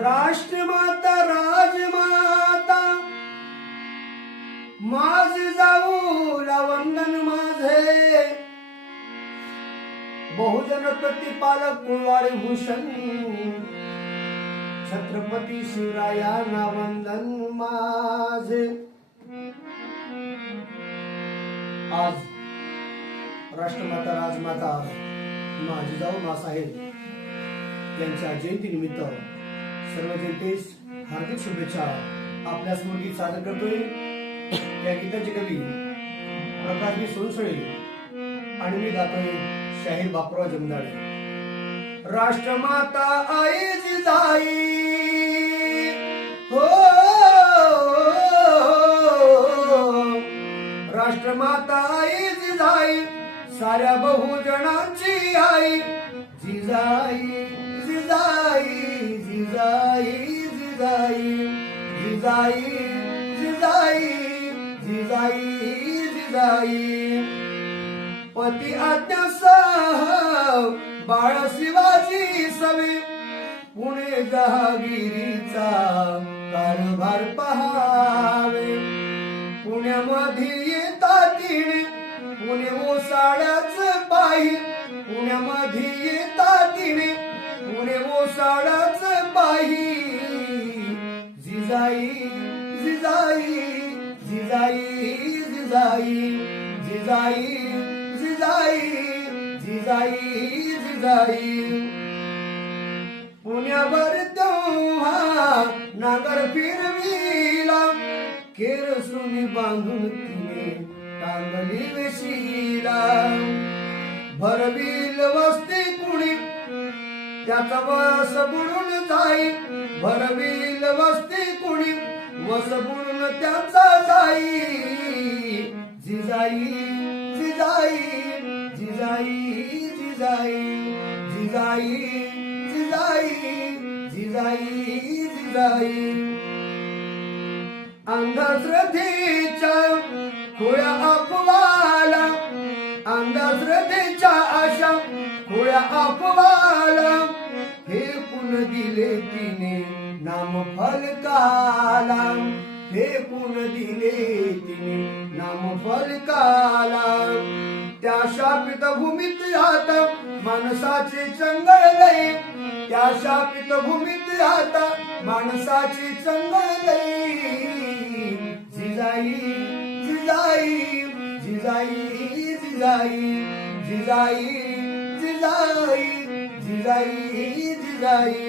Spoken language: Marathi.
राष्ट्रमाता राजमाता माझे जाऊ वंदन माझे. बहुजन प्रतिपालक कुळवाडे भूषण छत्रपती शिवरायांना वंदन माझे. आज राष्ट्रमाता राजमाता माझी जाऊ मासाहेब यांच्या जयंतीनिमित्त सर्व जनतेस हार्दिक शुभेच्छा. आपल्या स्मृती सादर करतोय. त्या गीताचे कवी प्रकाशजी सोनसळे आणि मी गातोय शाहीर बापूराव जमदाडे राष्ट्रमाता आई जिजाई हो राष्ट्रमाता आई जिजाई साऱ्या बहुजनांची आई. जिजाई जिजाई जिजाई जिजाई जिजाई जिजाई पती आज्ञा सह बाळ शिवाजी सवे. पुणे जहागिरीचा कारभार पहावे. पुण्यामध्ये येतात तिने पुणे ओसाड्याच पायी. पुण्यामध्ये येतात तिने पुणे ओसाड्याच पायी. जिजाई जिजाई जिजाई जिजाई जिजाई जिजाई जिजाई जिजाई। पुण्यावर तेव्हा नागर फिरविला केर सुनी बांधून तिने टांगली वेशीला. भरविल वस्ती त्याचा वस बुडून जाई भरविल वस्ती कुणी वस बुडून त्याचा जाई जिजाई जिजाई जिजाई जिजाई जिजाई जिजाई जिजाई जिजाई. अंधश्रद्धेच्या खोळ्या अपवाला अंधश्रद्धेच्या आशा खोळ्या अपवाला. नाम फलकाला हे पुन दिले तिने नाम फलकाला त्या शापित भूमीत आता माणसाचे चंगळले त्या शापित भूमीत आता माणसाचे चंगळले जिजाई जिजाई जिजाई जिजाई जिजाई जिजाई जिजाई जिजाई.